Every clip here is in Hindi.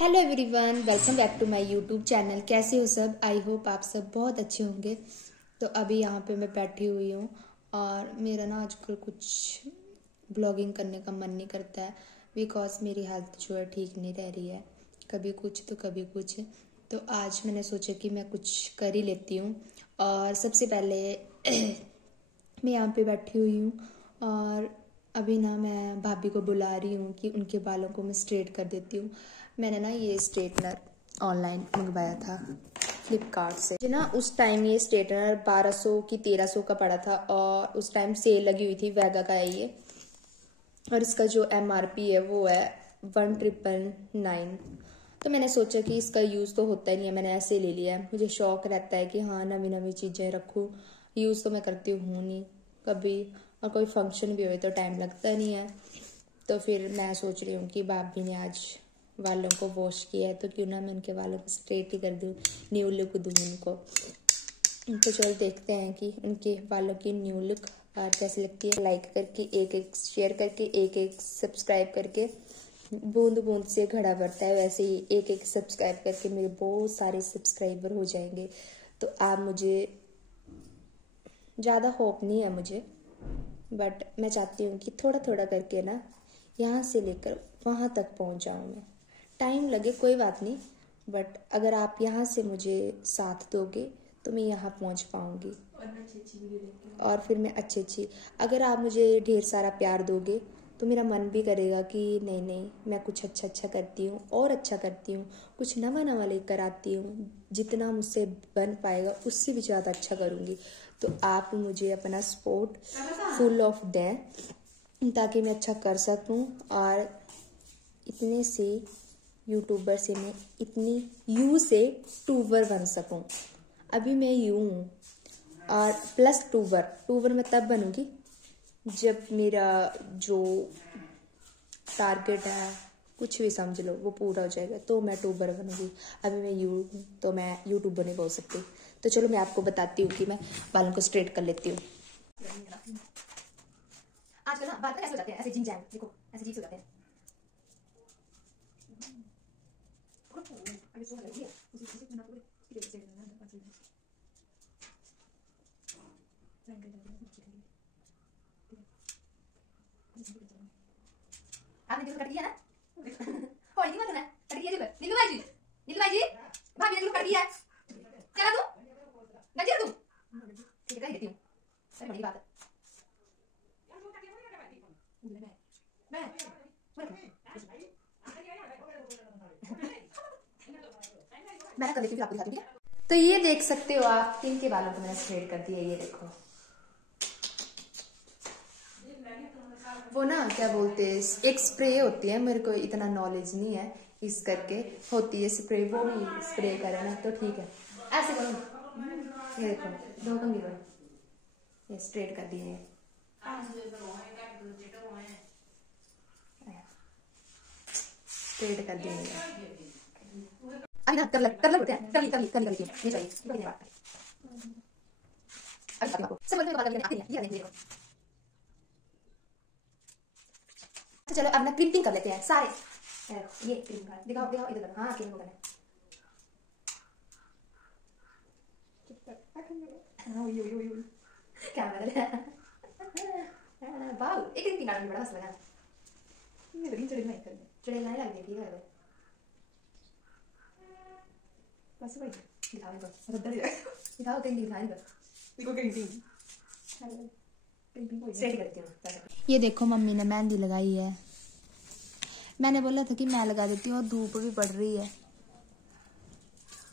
Hello everyone, welcome back to my YouTube channel. कैसे हो सब? आई होप आप सब बहुत अच्छे होंगे। तो अभी यहाँ पे मैं बैठी हुई हूँ और मेरा ना आजकल कुछ ब्लॉगिंग करने का मन नहीं करता है बिकॉज मेरी हेल्थ जो है ठीक नहीं रह रही है, कभी कुछ तो कभी कुछ। तो आज मैंने सोचा कि मैं कुछ कर ही लेती हूँ। और सबसे पहले मैं यहाँ पे बैठी हुई हूँ और अभी ना मैं भाभी को बुला रही हूँ कि उनके बालों को मैं स्ट्रेट कर देती हूँ। मैंने ना ये स्ट्रेटनर ऑनलाइन मंगवाया था फ्लिपकार्ट से। मुझे ना उस टाइम ये स्ट्रेटनर 1200 की 1300 का पड़ा था और उस टाइम सेल लगी हुई थी, वैगा का है ये। और इसका जो MRP है वो है 1999। तो मैंने सोचा कि इसका यूज़ तो होता ही नहीं है, मैंने ऐसे ले लिया है। मुझे शौक रहता है कि हाँ नवी नवी चीज़ें रखूँ, यूज़ तो मैं करती हूँ नहीं कभी, और कोई फंक्शन भी हो तो टाइम लगता नहीं है। तो फिर मैं सोच रही हूँ कि भाभी ने आज बालों को वॉश किया है तो क्यों ना मैं उनके बालों को स्ट्रेट ही कर दूँ, न्यू लुक दूँ उनको। तो चलो देखते हैं कि उनके बालों की न्यू लुक कैसी लगती है। लाइक करके एक एक शेयर करके एक एक सब्सक्राइब करके, बूंद बूंद से घड़ा भरता है वैसे ही एक एक सब्सक्राइब करके मेरे बहुत सारे सब्सक्राइबर हो जाएंगे। तो आप मुझे, ज़्यादा होप नहीं है मुझे, बट मैं चाहती हूँ कि थोड़ा थोड़ा करके ना यहाँ से लेकर वहाँ तक पहुँच जाऊँ मैं। टाइम लगे कोई बात नहीं, बट अगर आप यहाँ से मुझे साथ दोगे तो मैं यहाँ पहुँच पाऊँगी और फिर मैं अच्छी अगर आप मुझे ढेर सारा प्यार दोगे तो मेरा मन भी करेगा कि नहीं नहीं मैं कुछ अच्छा करती हूँ और अच्छा करती हूँ, कुछ नवा नवा लेकर आती हूँ, जितना मुझसे बन पाएगा उससे भी ज़्यादा अच्छा करूँगी। तो आप मुझे अपना सपोर्ट फुल ऑफ दें ताकि मैं अच्छा कर सकूँ और इतने से यूट्यूबर से मैं इतनी यू से टूबर बन सकूँ। अभी मैं यू हूँ और प्लस टूबर मैं तब बनूँगी जब मेरा जो टारगेट है, कुछ भी समझ लो, वो पूरा हो जाएगा तो मैं टूबर बनूँगी। अभी मैं यू हूँ तो मैं यूट्यूबर नहीं बोल सकती। तो चलो मैं आपको बताती हूँ कि मैं बालों को स्ट्रेट कर लेती हूँ। आजकल ना बाल ऐसे हो जाते हैं, ऐसे जिंक जैम, देखो ऐसे जीन्स हो जाते हैं। आपने जो कट दिया ना हो ये मत ना कट दिया जो नीलू भाई जी भाभी ने जो कट दिया चला तू गंजी तू ठीक है, देती हूं। अरे बड़ी बात है मैं कर देती हूँ, आपको दिखाती हूँ। तो ये देख सकते हो आप, इनके बालों को मैंने स्ट्रेट कर दिया। ये देखो वो ना क्या बोलते हैं, एक स्प्रे होती है, मेरे को इतना नॉलेज नहीं है इस करके, होती है स्प्रे, वो भी स्प्रे करे ना तो ठीक है। ऐसे करो, ये देखो दो कंघी करो, ये स्ट्रेट कर दिए, स्ट्रेट कर दिए। अभी ना कर लग हैं, कर ली ये चाहिए अभी आपको सब बोलते हैं ये देखो। तो चलो अब ना क्रिम्पिंग कर लेते हैं सारे। ये क्रीम का दिखाओ दिखाओ इधर, हाँ क्रीम का कैमरा वाओ, एक क्रीम का बड़ा मस्त लगा। ये बड़ी चढ़ेल नहीं करनी, चढ़ेल नहीं लग ठीक है बस वही दिखाओ इनको, रद्दा दिखाओ क्रीम दिखाओ इनको, देखो क्रीम स्ट्रेट करती हूँ। ये देखो मम्मी ने मेहंदी लगाई है, मैंने बोला था कि मैं लगा देती हूँ और धूप भी पड़ रही है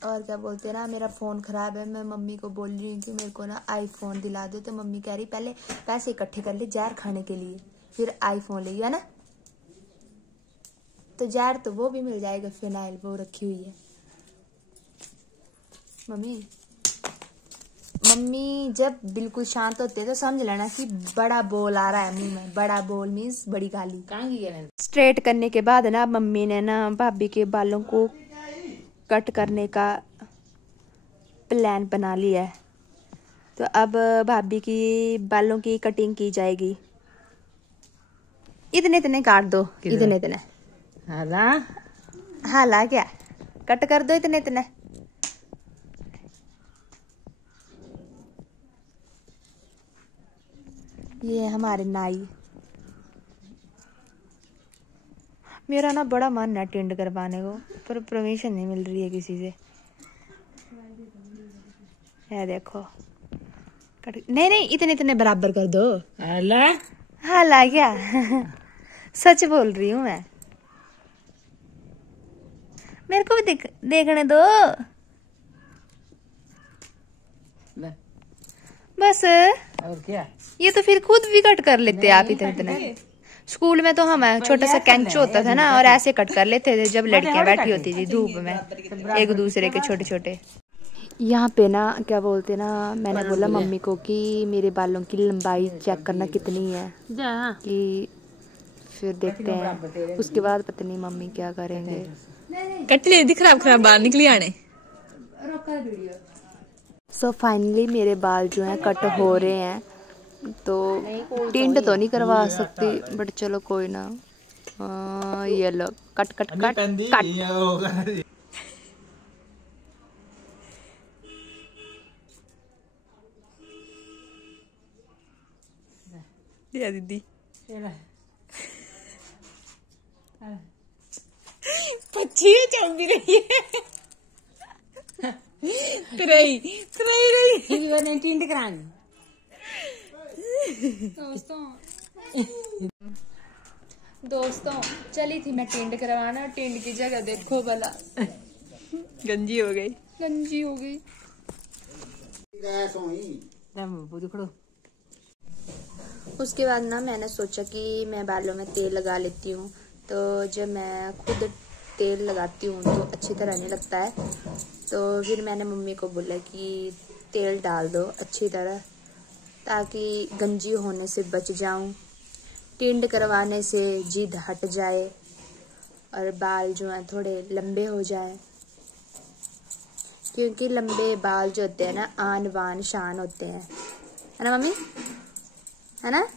और क्या बोलते हैं ना, मेरा फ़ोन ख़राब है। मैं मम्मी को बोल रही हूँ कि मेरे को ना आईफोन दिला दो, तो मम्मी कह रही पहले पैसे इकट्ठे कर ले जहर खाने के लिए फिर आईफोन ले, है ना। तो जहर तो वो भी मिल जाएगा, फिनाइल वो रखी हुई है। मम्मी जब बिल्कुल शांत होते हैं तो समझ लेना कि बड़ा बोल आ रहा है मुंह में। बड़ा बोल मीन्स बड़ी गाली। स्ट्रेट करने के बाद ना मम्मी ने ना भाभी के बालों को कट करने का प्लान बना लिया है। तो अब भाभी की बालों की कटिंग की जाएगी। इतने इतने काट दो, इतने इतने हाला क्या, कट कर दो इतने इतने। ये हमारे नाई। मेरा ना बड़ा मन है टेंड करवाने को, पर परमिशन नहीं मिल रही है किसी से। ये देखो कट, नहीं नहीं इतने इतने बराबर कर दो। हाला हाला क्या सच बोल रही हूँ मैं, मेरे को भी देखने दो बस। और क्या, ये तो फिर खुद भी कट कर लेते आप इतने इतने। स्कूल में तो हम छोटा सा कैंच होता था ना, और ऐसे कट कर लेते थे जब लड़कियां बैठी होती थी धूप में एक दूसरे के छोटे छोटे। यहाँ पे ना क्या बोलते ना, मैंने बोला मम्मी को कि मेरे बालों की लंबाई चेक करना कितनी है, कि फिर देखते हैं उसके बाद पता नहीं मम्मी क्या करेंगे। कट ले खराब खराब बाल निकली आने। सो फाइनली मेरे बाल जो हैं कट हो रहे हैं, तो टिंट तो नहीं करवा सकती बट चलो कोई ना। ये लो कट कट कट कट। दिया दीदी पच्ची चौंकी रही है। त्रई त्रई रही ये टिंड करानी। दोस्तों चली थी मैं टिंड करवाना, टिंड की जगह देखो भला गंजी हो गई, गंजी हो गई। उसके बाद ना मैंने सोचा कि मैं बालों में तेल लगा लेती हूँ, तो जब मैं खुद तेल लगाती हूँ तो अच्छी तरह नहीं लगता है, तो फिर मैंने मम्मी को बोला कि तेल डाल दो अच्छी तरह ताकि गंजी होने से बच जाऊँ, टिंड करवाने से जिद हट जाए और बाल जो हैं थोड़े लंबे हो जाए, क्योंकि लंबे बाल जो होते हैं ना आन बान शान होते हैं, है ना मम्मी, है ना।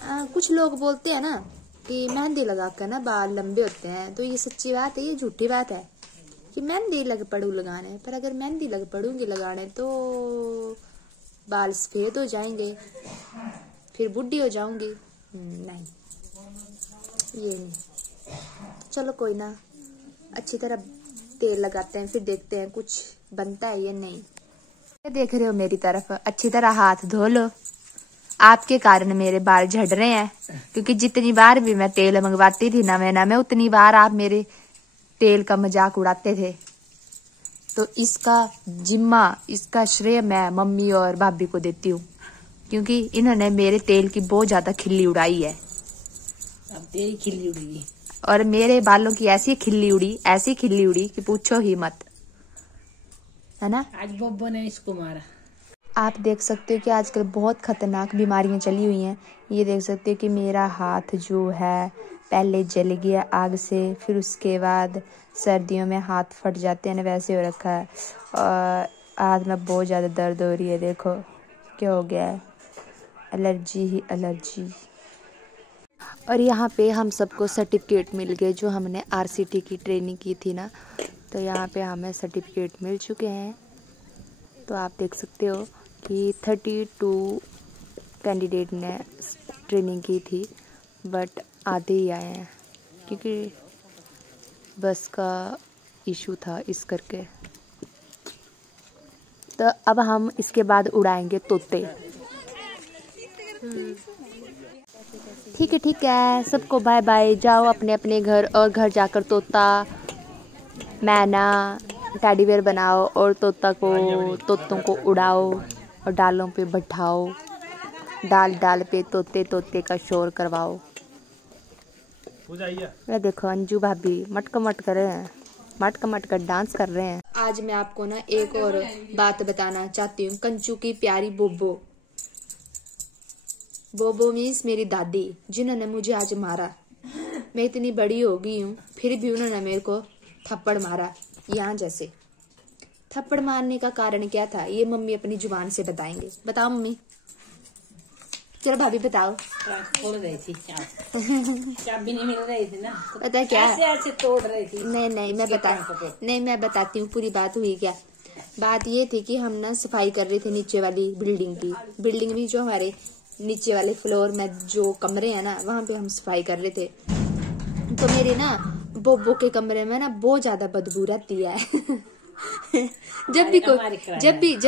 हाँ कुछ लोग बोलते हैं ना कि मेहंदी लगाकर ना बाल लंबे होते हैं, तो ये सच्ची बात है ये झूठी बात है कि मेहंदी लग पड़ू लगाने, पर अगर मेहंदी लग पड़ूंगी लगाने तो बाल सफेद हो जाएंगे, फिर बुढ़ी हो जाऊंगी। नहीं ये नहीं। चलो कोई ना, अच्छी तरह तेल लगाते हैं फिर देखते हैं कुछ बनता है या नहीं। देख रहे हो मेरी तरफ, अच्छी तरह हाथ धो लो, आपके कारण मेरे बाल झड़ रहे हैं, क्योंकि जितनी बार भी मैं तेल मंगवाती थी ना मैं उतनी बार आप मेरे तेल का मजाक उड़ाते थे, तो इसका जिम्मा इसका श्रेय मैं मम्मी और भाभी को देती हूँ, क्योंकि इन्होंने मेरे तेल की बहुत ज्यादा खिल्ली उड़ाई है। अब तेरी खिल्ली उड़ी और मेरे बालों की ऐसी खिल्ली उड़ी कि पूछो ही मत, है ना। आज बब्बो ने इसको मारा। आप देख सकते हो कि आजकल बहुत खतरनाक बीमारियां चली हुई हैं। ये देख सकते हो कि मेरा हाथ जो है पहले जल गया आग से, फिर उसके बाद सर्दियों में हाथ फट जाते हैं ना, वैसे हो रखा है, और हाथ में बहुत ज़्यादा दर्द हो रही है। देखो क्या हो गया है, एलर्जी ही एलर्जी। और यहाँ पे हम सबको सर्टिफिकेट मिल गए, जो हमने आरसीटी की ट्रेनिंग की थी ना, तो यहाँ पे हमें सर्टिफिकेट मिल चुके हैं। तो आप देख सकते हो कि 32 कैंडिडेट ने ट्रेनिंग की थी, बट आधे ही आए हैं क्योंकि बस का इशू था इस करके। तो अब हम इसके बाद उड़ाएंगे तोते। ठीक है, सबको बाय बाय, जाओ अपने अपने घर, और घर जाकर तोता मैना टेडी बेयर बनाओ और तोतों को उड़ाओ और डालों पे बैठाओ, डाल पे तोते का शोर करवाओ। ये देखो अंजू भाभी मटक कर डांस कर रहे हैं। आज मैं आपको ना एक और बात बताना चाहती हूँ। कंचू की प्यारी बोबो मीन्स मेरी दादी, जिन्होंने मुझे आज मारा। मैं इतनी बड़ी हो गई हूँ फिर भी उन्होंने मेरे को थप्पड़ मारा, यहाँ जैसे। थप्पड़ मारने का कारण क्या था ये मम्मी अपनी जुबान से बताएंगे। बताओ मम्मी। चलो भाभी बताओ। खोल रही थी चाबी नहीं मिल रही थी ना, तो पता क्या, ऐसे तोड़ रही थी। नहीं मैं बताती हूँ पूरी बात हुई क्या। बात ये थी कि हम ना सफाई कर रहे थे नीचे वाली बिल्डिंग की। बिल्डिंग में जो हमारे नीचे वाले फ्लोर में जो कमरे हैं ना, वहाँ पे हम सफाई कर रहे थे। तो मेरे ना बोबो के कमरे में ना बहुत ज्यादा बदबू रहती है। जब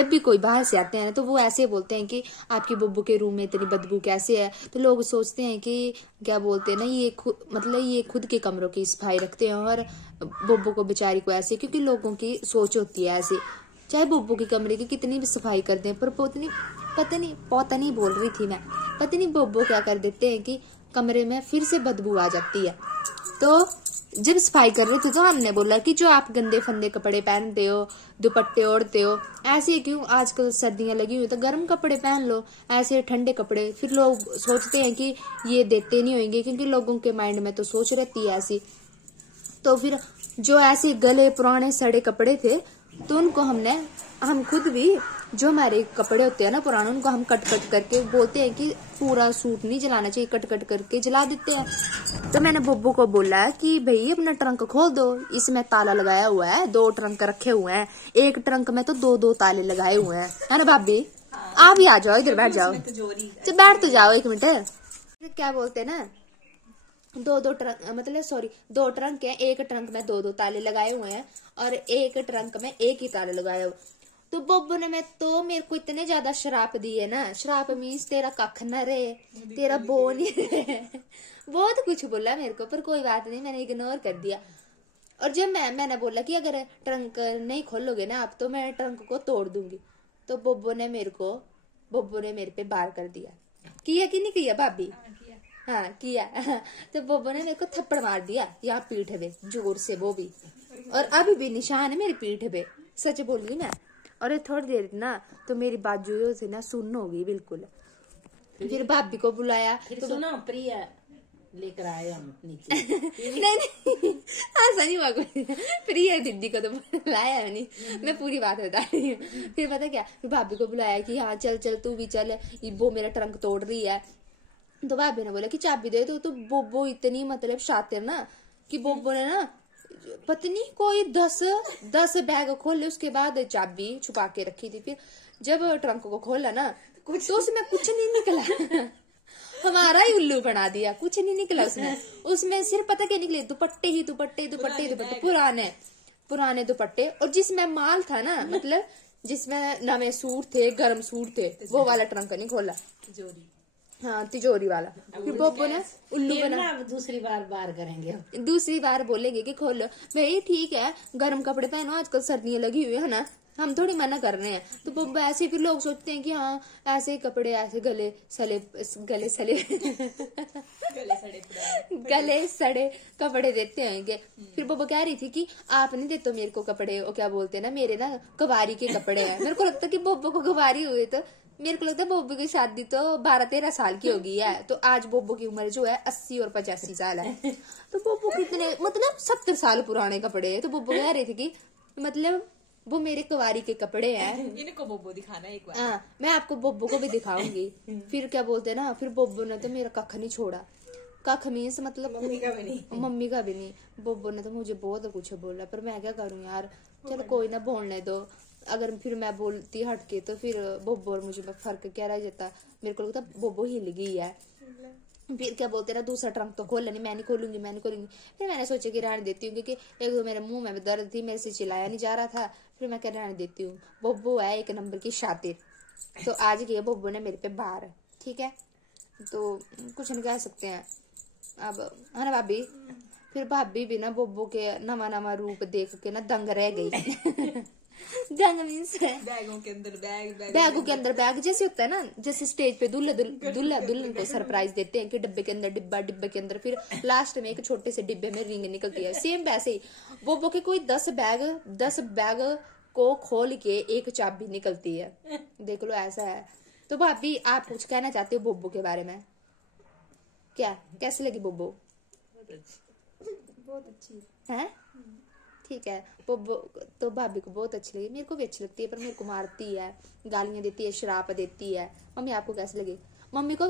भी कोई बाहर से आते हैं ना, तो वो ऐसे बोलते हैं कि आपकी बोबो के रूम में इतनी बदबू कैसे है। तो लोग सोचते हैं कि क्या बोलते हैं ना, ये खुद के कमरों की सफाई रखते हैं और बोबो को बेचारी को ऐसे, क्योंकि लोगों की सोच होती है ऐसे। चाहे बोबो के कमरे की कितनी भी सफाई कर दें, पर पता नहीं बोल रही थी मैं, पता नहीं बोबो क्या कर देते हैं कि कमरे में फिर से बदबू आ जाती है। तो जब सफाई कर रहे थे तो हमने बोला कि जो आप गंदे फंदे कपड़े पहनते हो, दुपट्टे ओढ़ते हो, ऐसे क्यों, आजकल सर्दियां लगी हुई तो गर्म कपड़े पहन लो, ऐसे ठंडे कपड़े। फिर लोग सोचते हैं कि ये देते नहीं होंगे, क्योंकि लोगों के माइंड में तो सोच रहती है ऐसी। तो फिर जो ऐसे गले पुराने सड़े कपड़े थे, तो उनको हम खुद भी, जो हमारे कपड़े होते हैं ना पुराने, उनको हम कट करके बोलते हैं कि पूरा सूट नहीं जलाना चाहिए, कट करके जला देते हैं। तो मैंने बोबो को बोला कि भाई अपना ट्रंक खोल दो, इसमें ताला लगाया हुआ है, 2 ट्रंक रखे हुए हैं, एक ट्रंक में तो 2 ताले लगाए हुए हैं, है ना भाभी? आप भी आ जाओ, इधर बैठ जाओ, तो बैठ तो जाओ 1 मिनट। क्या बोलते हैं ना, 2 ट्रंक, मतलब सॉरी 2 ट्रंक है, एक ट्रंक में 2 ताले लगाए हुए हैं और एक ट्रंक में एक ही ताला लगाया हुआ। तो बोबो ने मेरे को इतने ज्यादा शराप दिए ना, शराप मीन्स तेरा कख न रहे, तेरा बो नहीं रहे, बहुत कुछ बोला मेरे को, पर कोई बात नहीं, मैंने इग्नोर कर दिया। और जब मैंने बोला कि अगर ट्रंक नहीं खोलोगे ना आप, तो मैं ट्रंक को तोड़ दूंगी। तो बोबो ने मेरे पे बार कर दिया। किया कि नहीं किया भाभी? हाँ किया। तो बोबो ने मेरे को थप्पड़ मार दिया यहाँ पीठ पे, जोर से, वो भी, और अभी भी निशान है मेरी पीठ पे, सच बोल रही मैं। और थोड़ी देर ना तो मेरी बाजू से ना सुन्न हो गई बिल्कुल। फिर भाभी को बुलाया, तो सुनो प्रिया लेकर आए हम नीचे। नहीं ऐसा नहीं हुआ कोई, प्रिया दीदी को तो बुलाया नहीं, मैं पूरी बात बता रही हूँ। फिर पता क्या, फिर भाभी को बुलाया कि हाँ चल तू भी चल, वो मेरा ट्रंक तोड़ रही है। तो भाभी ने बोला कि चाबी दे। तो बोबो इतनी मतलब शातिर ना, कि बोबो ने ना पत्नी कोई 10 बैग खोले, उसके बाद चाबी छुपा के रखी थी। फिर जब ट्रंक को खोला ना, तो उसमें कुछ नहीं निकला। हमारा ही उल्लू बना दिया, कुछ नहीं निकला उसमें सिर्फ पता क्या निकले, दुपट्टे पुराने दुपट्टे। और जिसमें माल था ना, मतलब जिसमें नवे सूट थे, गर्म सूट थे, वो वाला ट्रंक नहीं खोला, हाँ तिजोरी वाला। फिर बोबो ने उल्लू बना। दूसरी बार करेंगे, दूसरी बार बोलेंगे कि खोलो भाई, ठीक है गर्म कपड़े पहनो, आजकल सर्दियां लगी हुई है ना, हम थोड़ी मना कर रहे हैं। तो बोबो ऐसे, फिर लोग सोचते हैं कि हाँ ऐसे कपड़े, ऐसे गले सड़े कपड़े देते होंगे। फिर बोबो कह रही थी कि आप नहीं देते मेरे को कपड़े, वो क्या बोलते हैं ना, मेरे ना गवारी के कपड़े हैं। मेरे को लगता कि बोबो को गवारी हुए, तो मेरे को लगता है बोबो की शादी तो 12-13 साल की हो गई है। तो आज बोबो की उम्र जो है 80 और 85 साल है। तो बोबो कितने मतलब 70 साल पुराने कपड़े हैं। तो बोबो कह रही थी कि मतलब वो मेरे कुंवारी के कपड़े हैं, इनको बोबो दिखाना एक बार। हाँ मैं आपको बोबो को भी दिखाऊंगी। फिर क्या बोलते हैं ना, फिर बोबो ने तो मेरा कख नहीं छोड़ा। कख मीन्स मतलब मम्मी का भी नहीं। बोबो ने तो मुझे बहुत कुछ बोला, पर मैं क्या करूं यार, चलो कोई ना, बोलने दो। अगर फिर मैं बोलती हटके तो फिर बोबो और मुझे फर्क क्या रह जाता। मेरे को लगता बोबो हिल गई है। फिर क्या बोलते ना, दूसरा ट्रंक तो खोल नहीं, मैं नहीं खोलूंगी। फिर मैंने सोचा कि रहने देती हूँ, क्योंकि एक तो मेरे मुंह में दर्द थी, मेरे से चिल्लाया नहीं जा रहा था। फिर मैं क्या रहने देती हूँ, बोबो है 1 नंबर की शातिर। तो आज किया बोबो ने मेरे पे बार, ठीक है, तो कुछ नहीं कह सकते हैं अब, है ना भाभी? फिर भाभी भी ना बोबो के नवा रूप देख के ना दंग रह गई। दंग मीन्स बैगों के अंदर बैग जैसे होता है ना, जैसे स्टेज पे दूल्हा दुल्हन को सरप्राइज देते हैं कि डिब्बे के अंदर डिब्बे के अंदर फिर लास्ट में एक छोटे से डिब्बे में रिंग निकलती है। सेम वैसे ही बोबो के कोई 10 बैग को खोल के एक चाबी निकलती है, देख लो ऐसा है। तो भाभी आप कुछ कहना चाहते हो बोबो के बारे में? क्या कैसे लगी बोबो? बहुत अच्छी है, ठीक है। बोबो तो भाभी को बहुत अच्छी लगी, मेरे को भी अच्छी लगती है, पर मेरे को मारती है, गालियां देती है, शराप देती है। मम्मी आपको कैसे लगी? मम्मी को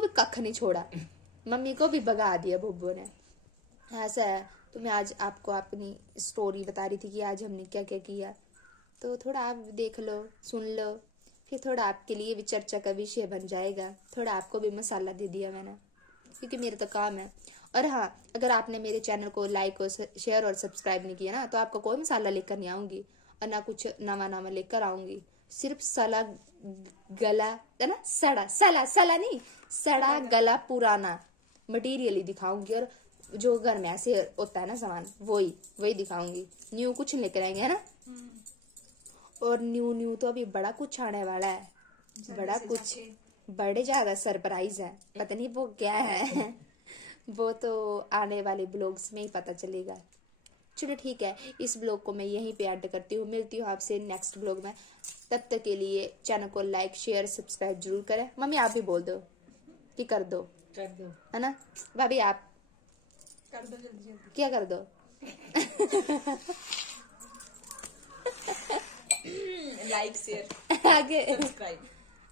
भी कख नहीं छोड़ा, मम्मी को भी भगा दिया बुब्बू ने। ऐसा है। तो मैं आज आपको अपनी स्टोरी बता रही थी कि आज हमने क्या क्या किया, तो थोड़ा आप देख लो, सुन लो, फिर थोड़ा आपके लिए भी चर्चा का विषय बन जाएगा। थोड़ा आपको भी मसाला दे दिया मैंने, क्योंकि मेरा तो काम है। और हाँ, अगर आपने मेरे चैनल को लाइक और शेयर और सब्सक्राइब नहीं किया ना, तो आपको कोई मसाला लेकर नहीं आऊंगी और ना कुछ नवा लेकर आऊंगी। सिर्फ सला गला है ना, सड़ा नहीं, सड़ा गला पुराना मटेरियल ही दिखाऊंगी, और जो घर में ऐसे होता है ना सामान, वही दिखाऊंगी। न्यू कुछ नहीं लेकर आएंगे, है ना। और न्यू तो अभी बड़ा कुछ आने वाला है, बड़ा कुछ, बड़े ज्यादा सरप्राइज है। पता नहीं वो क्या है, वो तो आने वाले ब्लॉग्स में ही पता चलेगा। चलो ठीक है, इस ब्लॉग को मैं यहीं पे ऐड करती हूँ। मिलती हूँ आपसे नेक्स्ट ब्लॉग में। तब तक के लिए चैनल को लाइक शेयर सब्सक्राइब जरूर करें। मम्मी आप भी बोल दो कि कर दो, है ना। भाभी आप कर दो जल्दी। क्या कर दो? लाइक शेयर आगे सब्सक्राइब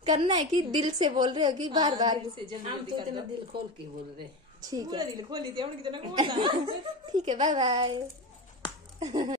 करना है कि दिल से बोल रहे हो कि बार बार? दिल खोल के बोल रहे। ठीक पूरा है, दिल खोली थी, कितना ठीक है, बाय बाय।